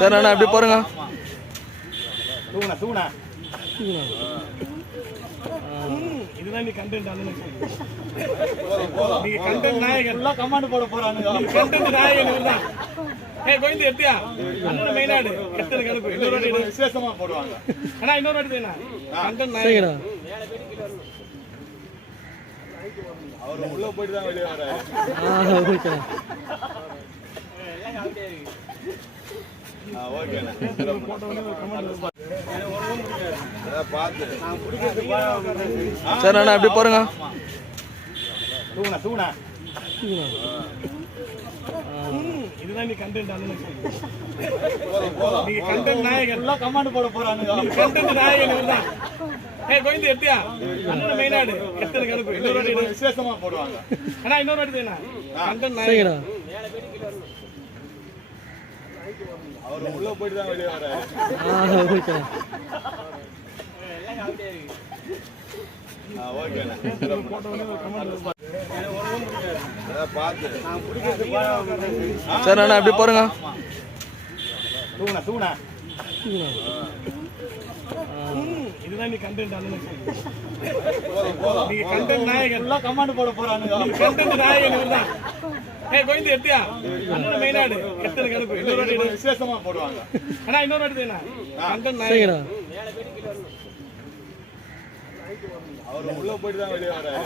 சரி அண்ணா எப்படி பாருங்க. இதுதான் நீ கண்டென்ட் நீங்க கண்டென்ட் நாயகன் கமாண்ட் போட போறாங்க. நீங்க கண்டென்ட் நாயகன் இவர்தான். கோவிந்த் எத்தியா அண்ணன் மெயினாடு எத்தனை கணக்கு இன்னொரு விசேஷமா போடுவாங்க. ஆனா இன்னொரு வாட்டி தானே கண்டென்ட் நாயகன் அவர் உள்ள போயிட்டு தான் வெளியே வராரு. சரி அண்ணா எப்படி பாருங்க. இதுதான் நீ கண்டென்ட் நீங்க கண்டென்ட் நாயகன் கமாண்ட் போட போறாங்க. நீங்க கண்டென்ட் நாயகன் இவர்தான். கோவிந்த் எத்தியா அண்ணன் மெயினாடு எத்தனை கணக்கு இன்னொரு வாட்டி விசேஷமா போடுவாங்க. ஆனா இன்னொரு வாட்டி தானே கண்டென்ட் நாயகன் அவர் உள்ள போயிட்டு தான் வெளியே வராரு. சரி அண்ணா எப்படி பாருங்க. இதுதான் நீ கண்டென்ட் நீங்க கண்டென்ட் நாயகன் கமாண்ட் போட போறாங்க. நீங்க கண்டென்ட் நாயகன் இவர்தான். கோவிந்த் எத்தியா அண்ணன் மெயினாடு எத்தனை கணக்கு இன்னொரு வாட்டி விசேஷமா போடுவாங்க. ஆனா இன்னொரு வாட்டி தானே கண்டென்ட் நாயகன் அவர் உள்ள போயிட்டு தான் வெளியே வராரு.